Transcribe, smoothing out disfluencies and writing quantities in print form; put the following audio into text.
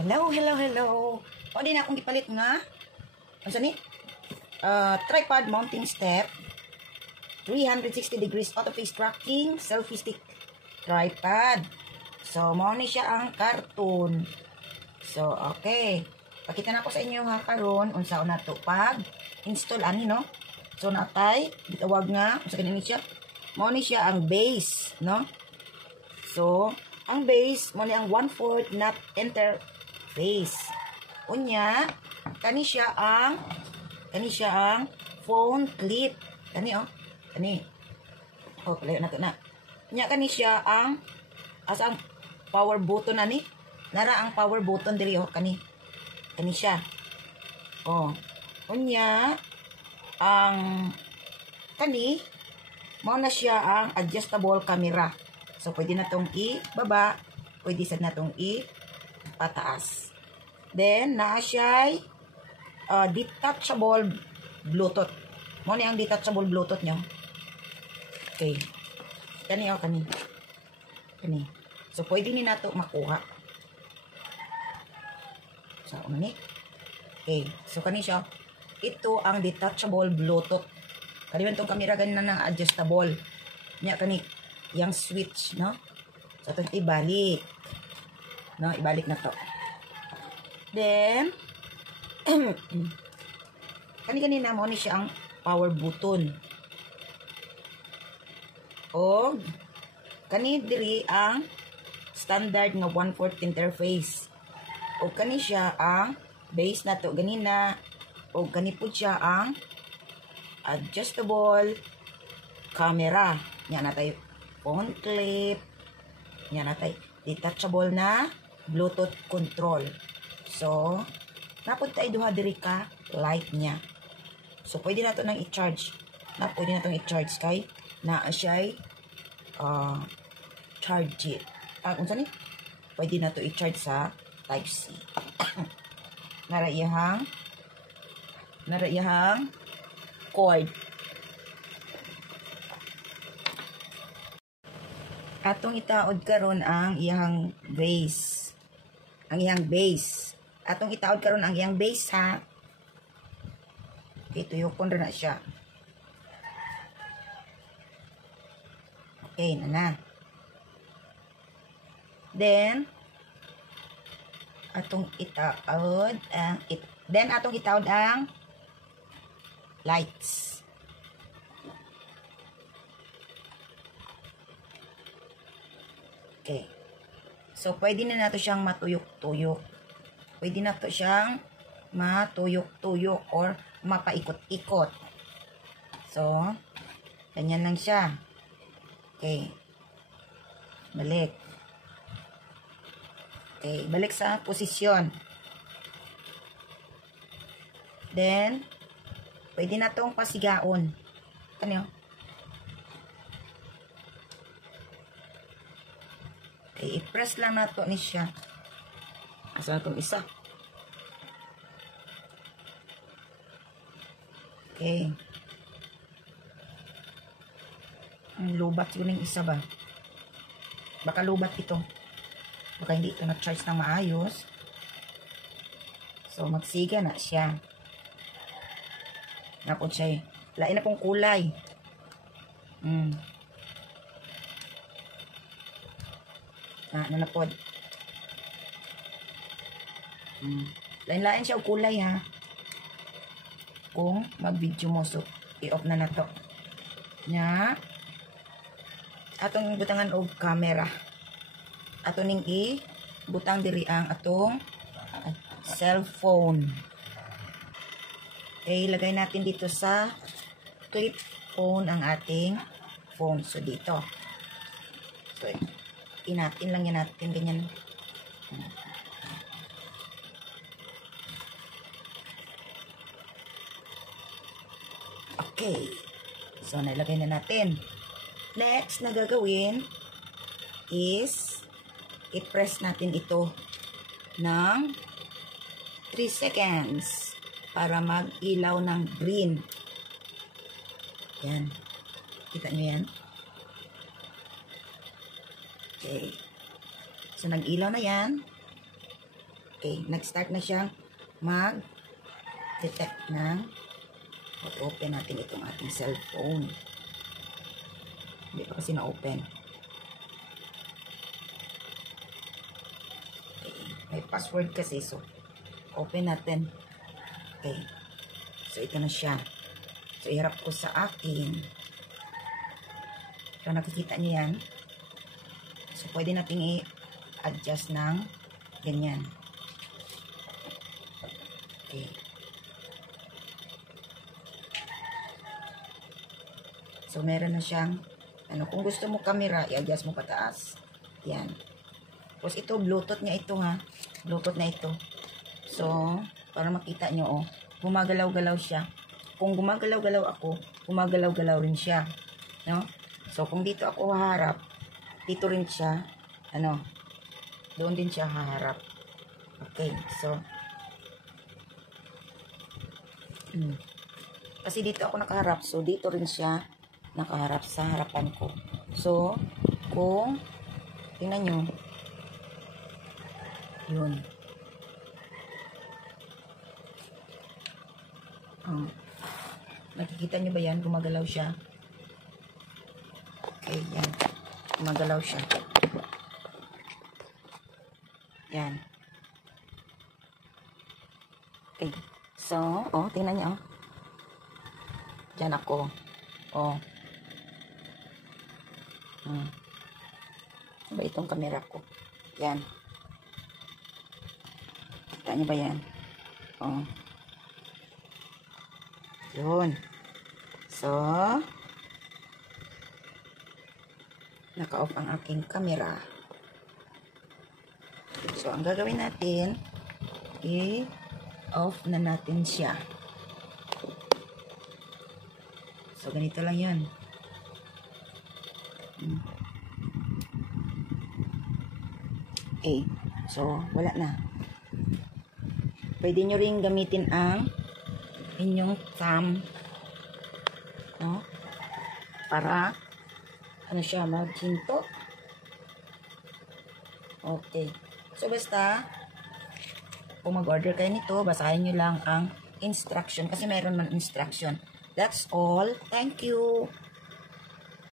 Hello, hello, hello. O din akong gipalit nga. Ano ni? Tripod mounting step. 360 degrees auto face tracking selfie stick tripod. So, mao ni siya ang karton. So, okay. Pakita na ko sa inyo ha karon unsa na to pag install ani no. So, natay gitawag nga unsa kanini siya? Mao ni siya ang base, no? So, ang base mo ni ang 1/4 nut interface. Unya, kani siya ang phone clip. Kani oh. Kani. Oh, palayo na to na. Unya kani siya ang asang power button ani. Nara ang power button diri oh kani. Kani siya. Oh. Unya ang kani mao na siya ang adjustable camera. So, pwede na itong i-baba. Pwede sa na itong i-pataas. Then, naa siya'y detachable Bluetooth. Mo ni ang detachable Bluetooth nyo. Okay. Kani o, kani. Kani. So, pwede ni na ito makuha. So, ni. Okay. So, kani siya. Ito ang detachable Bluetooth. Kaliwan itong camera ganyan na adjustable. Nya, kani. Yang switch, no? So, ito ibalik. No? Ibalik na to. Then, kanina mo ni siya ang power button. O, kani diri ang standard nga 1/4 interface. O, kani siya ang base na to. Ganina. O, gani po siya ang adjustable camera. Yan na tayo. Phone clip. Yan natin. Detachable na Bluetooth control. So, napunta ay duha diri ka light niya. So, pwede na ito nang i-charge. Pwede na itong i-charge kay na siya'y charge it. Kung saan pwede na ito i-charge sa Type-C. Naraiyahang cord. Atong itaod karon ang iyang base. Ang iyang base. Atong itaod karon ang iyang base ha. Ito yung na siya. Okay, na. Then atong itaod ang lights. Okay. So, pwede na nato siyang matuyok-tuyok. Pwede na to siyang matuyok-tuyok or mapaikot-ikot. So, ganyan lang siya. Okay. Balik. Okay. Balik sa posisyon. Then, pwede na tong pasigaon. Ano yun? I-press lang nato ni siya. Asa na itong isa. Okay. Ang lubat yun yung isa ba? Baka lubat ito. Baka hindi ito na-charge ng maayos. So, magsiga na siya. Napod siya eh. Lain na pong kulay. Nanapod. Lain-lain siya o kulay ha. Kung mag-video mo. So, i-off na to. Nya. Atong butangan og camera. Atong ning butang diri ang atong cellphone. Okay, lagay natin dito sa clip phone ang ating phone. So, dito. So, inatin lang yan natin ganyan. Okay. So, nalagay na natin. Next na gagawin is i-press natin ito ng 3 seconds para mag-ilaw ng green. Yan. Kita nyo yan? Okay. So, nag-ilaw na yan. Okay, nag-start na siyang mag-detect ng open natin itong ating cellphone. Hindi pa kasi na-open. Okay, may password kasi, so open natin. Okay, so ito na siya. So iharap ko sa akin. So nakikita niyo yan. So pwede natin i-adjust ng ganyan. Okay. So, meron na siyang, kung gusto mo camera, i-adjust mo pataas. Yan. Tapos ito, Bluetooth nga ito ha. Bluetooth na ito. So, para makita nyo, gumagalaw-galaw siya. Kung gumagalaw-galaw ako, gumagalaw-galaw rin siya. No? So, kung dito ako haharap, dito rin siya, doon din siya haharap. Okay, so, kasi dito ako nakaharap, so dito rin siya nakaharap sa harapan ko. So, kung tingnan nyo, yun. Nakikita nyo ba yan? Gumagalaw siya. Okay, yan. Gumagalaw siya. Yan. Okay. So, tingnan nyo. Diyan ako. Ano ba itong camera ko? Yan. Kita nyo ba yan? Yun. So, naka-off ang aking camera. So, ang gagawin natin, off na natin siya. So, ganito lang yun. Okay. So, wala na. Pwede nyo rin gamitin ang inyong thumb. No? Para, siya, maghinto. Okay. So, basta, kung mag-order kayo nito, basahin nyo lang ang instruction. Kasi mayroon man instruction. That's all. Thank you.